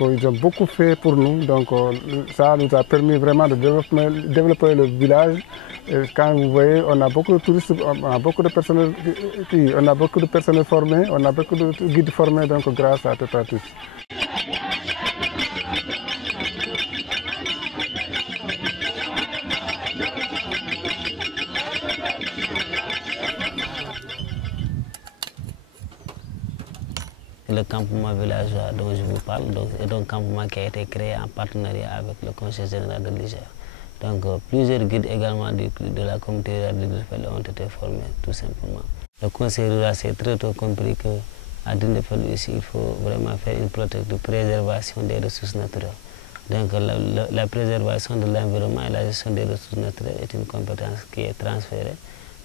ils ont beaucoup fait pour nous. Donc ça nous a permis vraiment de développer le village. Et quand vous voyez, on a beaucoup de touristes, on a beaucoup de personnels, formés, on a beaucoup de guides formés donc grâce à Teta Tous. Le campement villageois dont je vous parle est un campement qui a été créé en partenariat avec le Conseil général de Niger. Donc plusieurs guides également de la communauté rurale de Dindéféli ont été formés tout simplement. Le Conseil rural s'est très tôt compris qu'à Dindéféli ici il faut vraiment faire une préservation des ressources naturelles. Donc la préservation de l'environnement et la gestion des ressources naturelles est une compétence qui est transférée.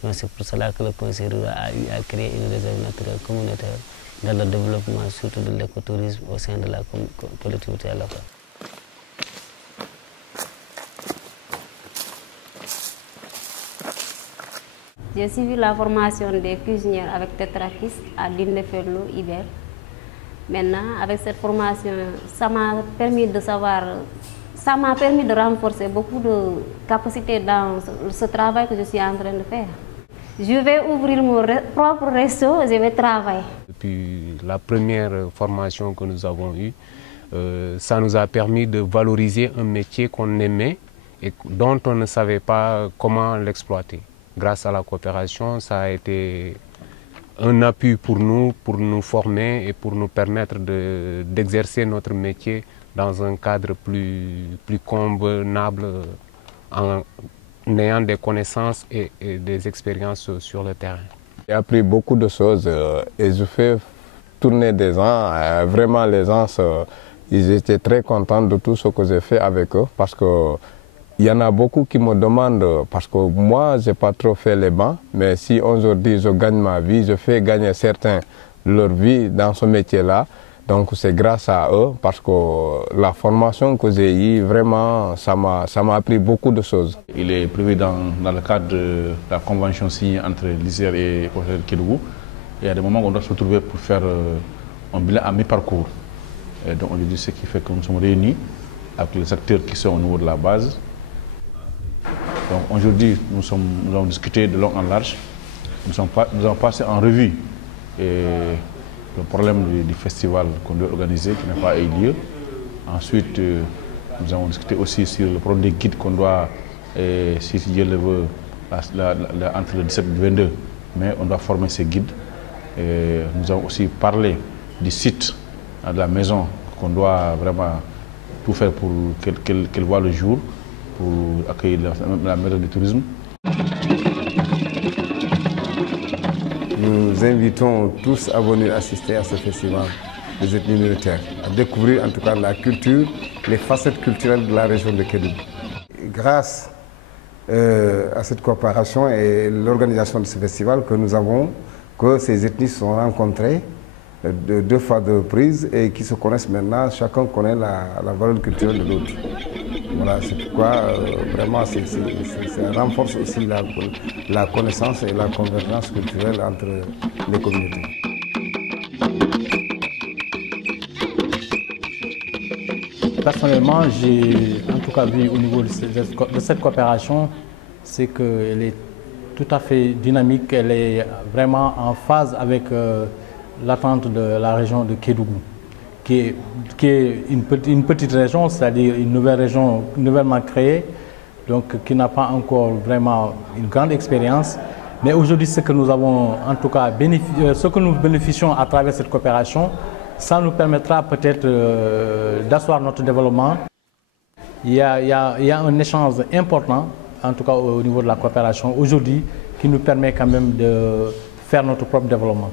Donc c'est pour cela que le Conseil rural a eu à créer une réserve naturelle communautaire dans le développement surtout de l'écotourisme au sein de la collectivité locale. J'ai suivi la formation des cuisinières avec Tetrakis à Dindéféli, Iber. Maintenant, avec cette formation, ça m'a permis de renforcer beaucoup de capacités dans ce travail que je suis en train de faire. Je vais ouvrir mon propre resto, je vais travailler. Depuis la première formation que nous avons eue, ça nous a permis de valoriser un métier qu'on aimait et dont on ne savait pas comment l'exploiter. Grâce à la coopération, ça a été un appui pour nous former et pour nous permettre d'exercer notre métier dans un cadre plus convenable en ayant des connaissances et des expériences sur le terrain. J'ai appris beaucoup de choses et je fais tourner des gens. Vraiment, les gens, ils étaient très contents de tout ce que j'ai fait avec eux parce que il y en a beaucoup qui me demandent, parce que moi, je n'ai pas trop fait les bancs, mais si aujourd'hui je gagne ma vie, je fais gagner certains leur vie dans ce métier-là. Donc c'est grâce à eux, parce que la formation que j'ai eue, vraiment, ça m'a appris beaucoup de choses. Il est prévu dans le cadre de la convention signée entre l'ISER et le Kédougou. Il y a des moments où on doit se retrouver pour faire un bilan à mi-parcours. Donc on dit ce qui fait que nous sommes réunis avec les acteurs qui sont au niveau de la base. Donc aujourd'hui, nous avons discuté de long en large. Nous avons passé en revue le problème du festival qu'on doit organiser, qui n'a pas eu lieu. Ensuite, nous avons discuté aussi sur le problème des guides qu'on doit, si Dieu le veut, entre le 17 et le 22 mai, on doit former ces guides. Et nous avons aussi parlé du site de la maison qu'on doit vraiment tout faire pour qu'elle voit le jour, pour accueillir la maison du tourisme. Nous invitons tous à venir assister à ce festival des ethnies minoritaires, à découvrir en tout cas la culture, les facettes culturelles de la région de Kédougou. Grâce à cette coopération et l'organisation de ce festival que ces ethnies se sont rencontrées deux fois de prise et qui se connaissent maintenant, chacun connaît la valeur culturelle de l'autre. Voilà, c'est pourquoi vraiment ça renforce aussi la connaissance et la convergence culturelle entre les communautés. Personnellement, j'ai en tout cas vu au niveau de cette coopération, c'est qu'elle est tout à fait dynamique, elle est vraiment en phase avec l'attente de la région de Kédougou, qui est une petite région, c'est-à-dire une nouvelle région nouvellement créée, donc qui n'a pas encore vraiment une grande expérience. Mais aujourd'hui, ce que nous avons en tout cas ce que nous bénéficions à travers cette coopération, ça nous permettra peut-être d'asseoir notre développement. Il y a un échange important, en tout cas au niveau de la coopération aujourd'hui, qui nous permet quand même de faire notre propre développement.